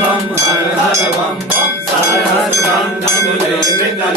bam har har bam bam sarasangam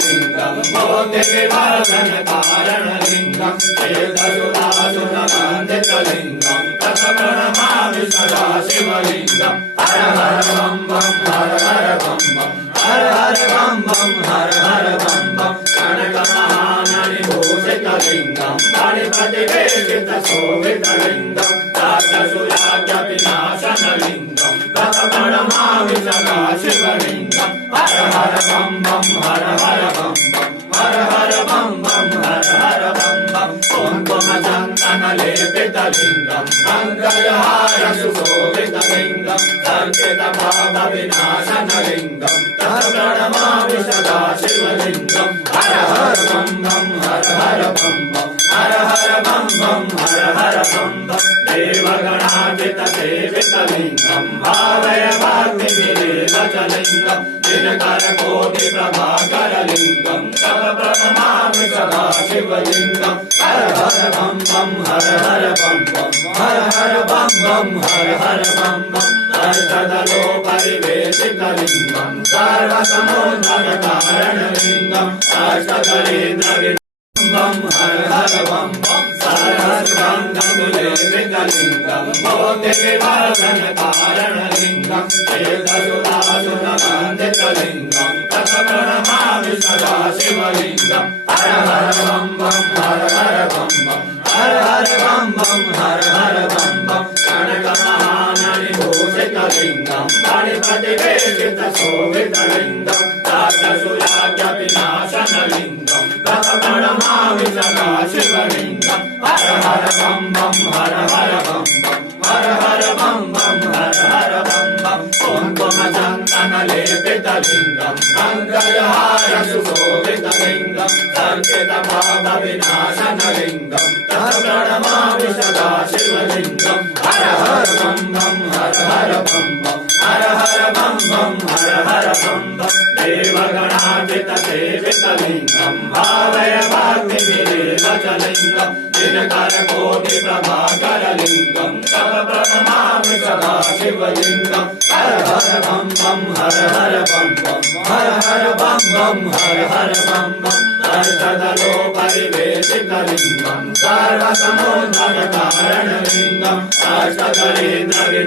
lingam bhote varan karana lingam vedasudasuna mandita lingam kasamanamami sada shivalingam har har bam bam har har bam bam har har bam bam har har bam bam kanakamanani bhusita lingam paripati vedita sovita lingam tatasuyaga vinashana lingam kasamanamami sada shivalingam har har bam bam har har bam bam har har bam bam har har bam bam kumkuma chandana lepita lingam mangalahara sushobita lingam sarkita bhava vinashana lingam tasapranamami sada shivalingam har har bam bam har har bam bam har har bam bam har har bam bam devaganaatita sevita lingam bhavaya bhakti videva lingam dinakara koti prabhakara lingam tava pranamami sada shivalingam har har bam bam har har bam bam har har bam bam har har bam bam arshadalo pariveshita lingam sarva samudana karana lingam ashtadarendra bam har har bam bam sarasangam lingam bhote varan karana lingam vedasudasuna mandita lingam kasamanamami sada shivalingam har har bam bam har har bam bam har har bam bam har har bam bam kanakamanani bhusita lingam paripati vedita sovita lingam tatasuyaga vinashana lingam kasamanamami sada shivalingam har har bam bam har har bam bam har har bam bam har har bam bam kumkuma chandana lepita lingam mangalahara sushobita lingam sarkita bhava vinashana lingam tasapranamami sada shivalingam har har bam bam har har bam bam har har bam bam har har bam bam devaganaatita sevita lingam bhavaya bhakti videva lingam dinakara koti prabhakara lingam tava pranamami sada shivalingam har har bam bam har har bam bam har har bam bam har har bam bam arshadalo pariveshita lingam sarva samudana karana lingam ashtadarendra